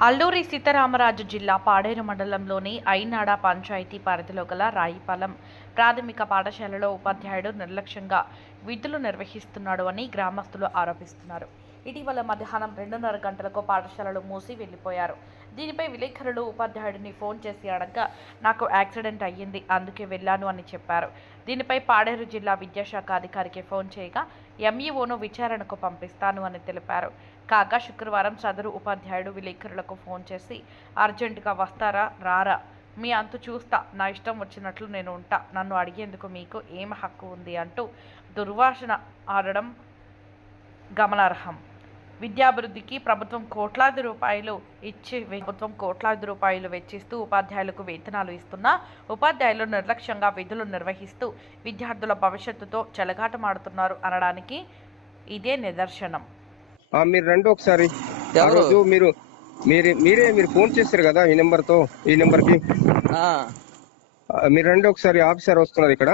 అల్లూరి సీతారామరాజు జిల్లా పాడేరు మండలంలోని ఐనాడ పంచాయతీ పరిధిలో గల రాయిపాలెం ప్రాథమిక పాఠశాలలో ఉపాధ్యాయుడు నిర్లక్ష్యంగా విధులు నిర్వహిస్తున్నాడు అని గ్రామస్తులు ఆరోపిస్తున్నారు. ఇటీవల మధ్యాహ్నం రెండున్నర గంటలకు పాఠశాలలు మూసి వెళ్ళిపోయారు దీనిపై విలేకరులు ఉపాధ్యాయుడిని ఫోన్ చేసి అడగ్గా నాకు యాక్సిడెంట్ అయ్యింది అందుకే వెళ్ళాను అని చెప్పారు. దీనిపై పాడేరు జిల్లా విద్యాశాఖ అధికారికి ఫోన్ చేయగా ఎంఈఓను విచారణకు పంపిస్తాను అని తెలిపారు. కాగా శుక్రవారం సదరు ఉపాధ్యాయుడు విలేకరులకు ఫోన్ చేసి అర్జెంటుగా వస్తారా? రారా? మీ అంతు చూస్తా. నా ఇష్టం వచ్చినట్లు నేను ఉంటా. నన్ను అడిగేందుకు మీకు ఏం హక్కు ఉంది? అంటూ దుర్వాసన ఆడడం గమనార్హం. విద్యాభివృద్ధికి ప్రభుత్వం కోట్లాది రూపాయలు ఇచ్చి ప్రభుత్వం కోట్లాది రూపాయలు వెచ్చిస్తూ ఉపాధ్యాయులకు వేతనాలు ఇస్తున్నా ఉపాధ్యాయులు నిర్లక్ష్యంగా విధులు నిర్వహిస్తూ విద్యార్థుల భవిష్యత్తుతో చెలగాటమాడుతున్నారు అనడానికి ఇదే నిదర్శనం. ఆ, మీరు రండి ఒకసారి. మీరు మీరే మీరే మీరు ఫోన్ చేశారు కదా ఈ నెంబర్తో ఈ నెంబర్కి మీరు రండి ఒకసారి ఆఫీసర్ వస్తున్నారు ఇక్కడ.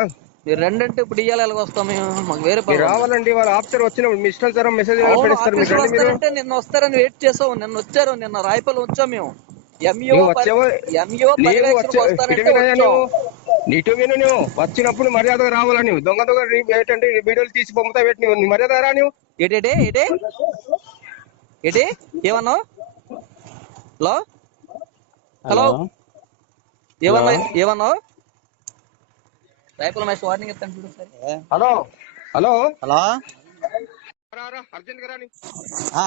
మీరు రెండంటే ఇప్పుడు ఇయ్యాలి ఎలాగ వస్తాం మేము? మాకు వేరే పని మీరు ఉంది. రావాలండి వాళ్ళ ఆఫీసర్ వచ్చినప్పుడు మీ ఇష్టం సరే మెసేజ్ అవును, పెడతారు మీరు ఆఫీసులో రండి మీరు. వస్తారంటే నిన్న వస్తారని వెయిట్ చేసాం నిన్న వచ్చారు నిన్న రాయపల్లి వచ్చాం మేము. ఎంఈఓ నువ్వు వచ్చావా? ఎంఈఓ నీవు వచ్చే వస్తారంటే ఇటు వినయా వచ్చాం. నువ్వు విను నువ్వు వచ్చినప్పుడు మర్యాదగా రావాలా నువ్వు దొంగ దొంగ రీ- ఏంటంటే ఈ వీడియోలు తీసి పంపుతా పెట్టి నువ్వు నీ మర్యాద రా నువ్వు. ఏటేటే ఏటే ఏటి? ఏమన్నావు? హలో? హలో? ఏమన్నా ఏమన్నావు? రాయపల్లి మ్యాచ్ వార్నింగ్ ఇస్తాను చూడు సరే హలో. హలో. హలో. అర్జెంట్గా రా నీ. ఆ?